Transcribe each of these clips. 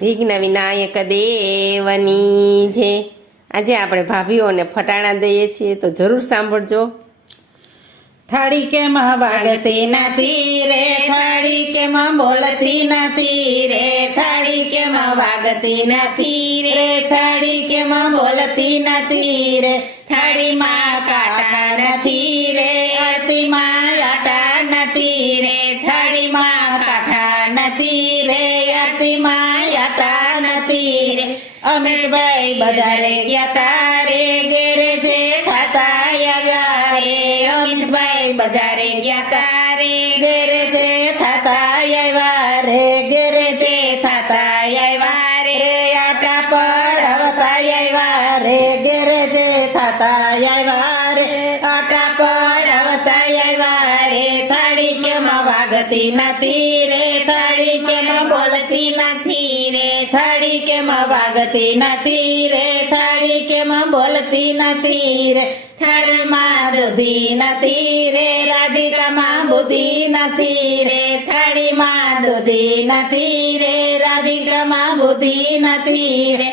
વિઘ્ન વિનાયક દેવની જે આજે આપણે ભાભીઓને ફટાણા દઈએ છીએ તો જરૂર સાંભળજો. થાળી કેમ વાગતી નથી રે, થાળી કેમ બોલતી નથી રે, થાળી કેમ વાગતી નથી રે, થાળી કેમ બોલતી નથી રે, થાળીમાં કાંટા નથી રે, આરતીમાં આટા નથી રે, થાળીમાં કાંઠા નથી રે, આરતીમાં આટા નથી રે. અમિતભાઈ બજારે ગયા તા રે, ઘેરે જે થાતા આવ્યા રે, અમિતભાઈ બજારે ગયા તા રે, ઘેરે જે થાતા આવ્યા રે, ઘેરે જે થાતા આવ્યા રે, આટા પડાવતા આવ્યા રે, ઘેરે જે થાતા આવ્યા રે, આટા પડાવતા આવ્યા રે. થાળી કેમ વાગતી નથી રે, થાળી કેમ બોલતી નથી રે, થાળી કેમ વાગતી નથી રે, થાળી કેમ બોલતી નથી રે, થાળીમાં દૂધી નથી રે, રાધિકામાં બુદ્ધિ નથી રે, થાળીમાં દૂધી નથી રે, રાધિકામાં બુદ્ધિ નથી રે.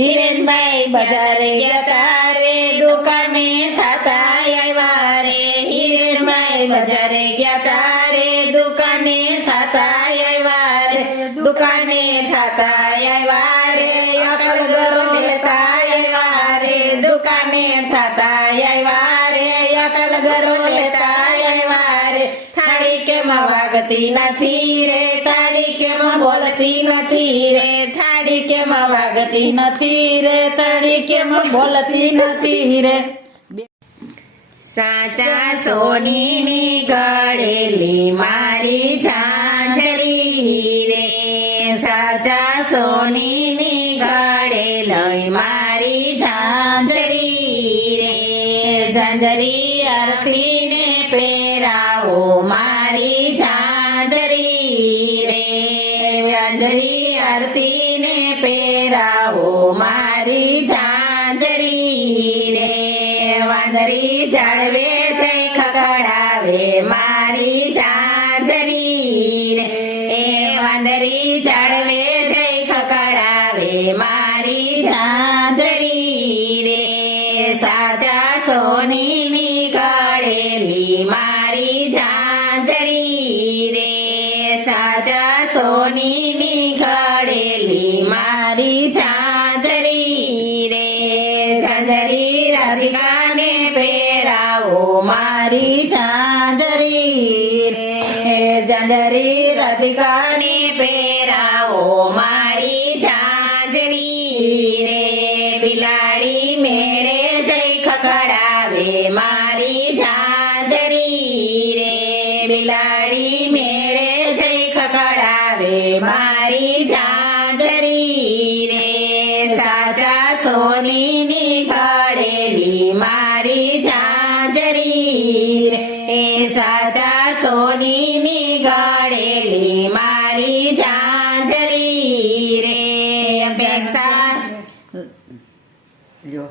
હિરેનભાઈ બજારે ગયા તા રે, દુકાને થાતા આવ્યા રે, હિરેનભાઈ બજારે ગયા તા રે, દુકાને થાતા આવ્યા રે, દુકાને થાતા આવ્યા રે, અટલ ગળો લેતા આવ્યા રે, દુકાને થાતા આવ્યા રે, અટલ ગળો લેતા આવ્યા રે. થાળી કેમ વાગતી નથી રે, થાળી કેમ બોલતી નથી રે, થાળી કેમ વાગતી નથી રે, થાળી કેમ બોલતી નથી રે. સાચા સોનીની ગળેલી મારી ઝાંઝરી રે, સાચા સોનીની ગળેલી મારી ઝાંઝરી રે, ઝાંઝરી આરતીને પહેરાવો મારી ઝાંઝરી રે, ઝાંઝરી આરતીને પહેરાવો મારી ઝાંઝરી રે. વાંદરી જાળવે જય ખખડાવે મારી ઝાંઝરી રે, વાંદરી જાળવે જય ખખડાવે મારી ઝાંઝરી રે. સાચા સોનીની ગળેલી મારી ઝાંઝરી રે, સાચા સોનીની ગળેલી મારી ઝાંઝરી રે, ઝાંઝરી રાધિકાને પહેરાવો મારી ઝાંઝરી રે, ઝાંઝરી રાધિકાને પહેરાવો મારી ઝાંઝરી રે. બિલાડી મેળે જય ખખડાવે મારી ઝાંઝરી રે, બિલાડી મેળે જય ખખડાવે મારી ઝાંઝરી રે. સાચા સોનીની ગળેલી મારી ઝાંઝરી રે, સાચા સોનીની ગળેલી મારી ઝાંઝરી રે. બેસા જો